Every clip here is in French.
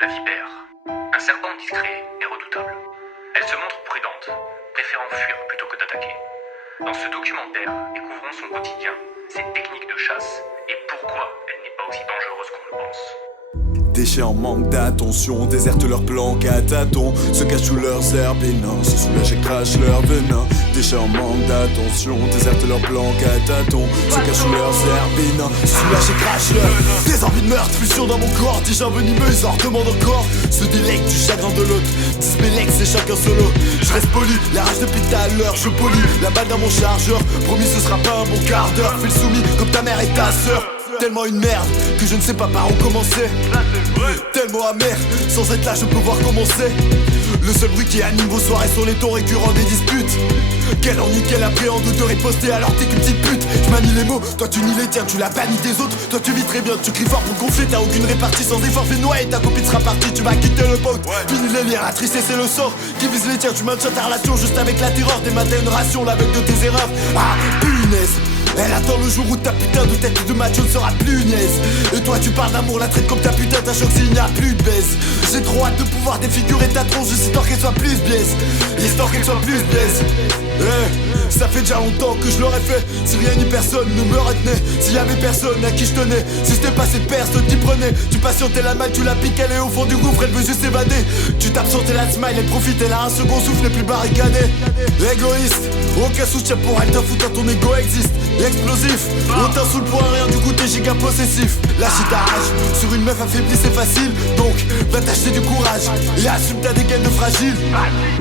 La vipère, un serpent discret et redoutable. Elle se montre prudente, préférant fuir plutôt que d'attaquer. Dans ce documentaire, découvrons son quotidien, ses techniques de chasse et pourquoi elle n'est pas aussi dangereuse qu'on le pense. Déchets en manque d'attention, désertent leurs planques à tâtons, se cachent sous leurs herbes et nains, se soulagent et crachent leur venin. Déchets en manque d'attention, désertent leurs planques à tâtons, se cachent sous leurs herbes et nains, se soulagent et crachent leur des envies de meurtre, pulsion dans mon corps, déjà venimeuse, en demande encore, se délecte du chagrin de l'autre, disbélect c'est chacun solo. Je reste poli, la rage depuis tout à l'heure, je polis la balle dans mon chargeur, promis ce sera pas un bon quart d'heure, fais le soumis comme ta mère et ta sœur. Tellement une merde que je ne sais pas par où commencer. Tellement amer, sans être là je peux voir comment c'est. Le seul bruit qui anime vos soirées sont les tons récurrents des disputes. Quel ennui, quel appréhende de riposter alors t'es qu'une petite pute. Je manie les mots, toi tu nie les tiens, tu la bannis des autres. Toi tu vis très bien, tu cries fort pour gonfler, t'as aucune répartie sans effort. Fais noyer, ta copine sera partie, tu vas quitter le boat. Fini les liens, la tristesse c'est le sort qui vise les tiens, tu maintiens ta relation juste avec la terreur. Des matins une ration, l'aveugle de tes erreurs. Ah, punaise. Elle attend le jour où ta putain de tête de macho ne sera plus niaise. Et toi tu parles d'amour, la traite comme ta putain, t'as choc s'il n'y a plus de baise. J'ai trop hâte de pouvoir défigurer ta tronche, histoire qu'elle soit plus biaise. Histoire qu'elle soit plus biaise. Ça fait déjà longtemps que je l'aurais fait. Si rien ni personne ne me retenait, s'il y avait personne à qui je tenais, si c'était pas cette personne qui prenait. Tu patientais la malle, tu la piques, elle est au fond du gouffre, elle veut juste s'évader. Tu tapes sur tes la smile, elle profite, elle a un second souffle, n'est plus barricadé. Égoïste, aucun soutien pour elle, t'en fous, ton ego existe. Explosif, autant sous le poing, rien du coup t'es giga possessif. Lâcher ta rage, sur une meuf affaiblie c'est facile. Donc va t'acheter du courage et assume ta dégaine de fragile.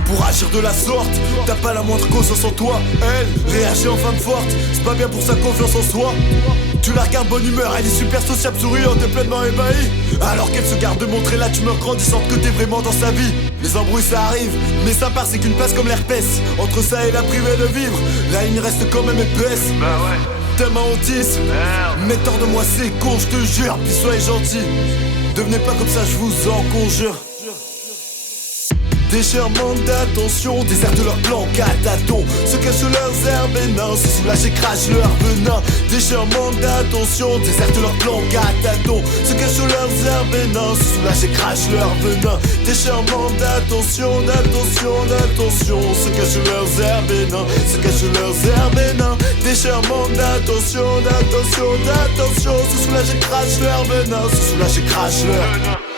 Pour agir de la sorte, t'as pas la moindre cause sans toi. Elle réagit en femme forte, c'est pas bien pour sa confiance en soi. Tu la regardes bonne humeur, elle est super sociable, souriante et pleinement ébahie. Alors qu'elle se garde de montrer la tumeur grandissante que t'es vraiment dans sa vie. Les embrouilles ça arrive, mais ça part c'est qu'une place comme l'herpès. Entre ça et la privée de vivre, la ligne reste quand même épaisse. Bah ouais. Tellement autisme, mais tort de moi c'est con, je te jure, puis soyez gentils. Devenez pas comme ça, je vous en conjure. Déchets en manque d'attention, désertent leurs planques à tâtons, se cachent leurs herbes et nains, se soulagent et crachent leur venin. Déchets en manque d'attention, désertent leurs planques à tâtons, se cachent leurs herbes et nains, se soulagent et crachent leur venin. Déchets en manque d'attention, d'attention, se cachent leurs herbes et nains, se cachent leurs herbes et nains. Déchets en manque d'attention, se soulagent et crachent leur venin, se soulagent et crachent leur venin.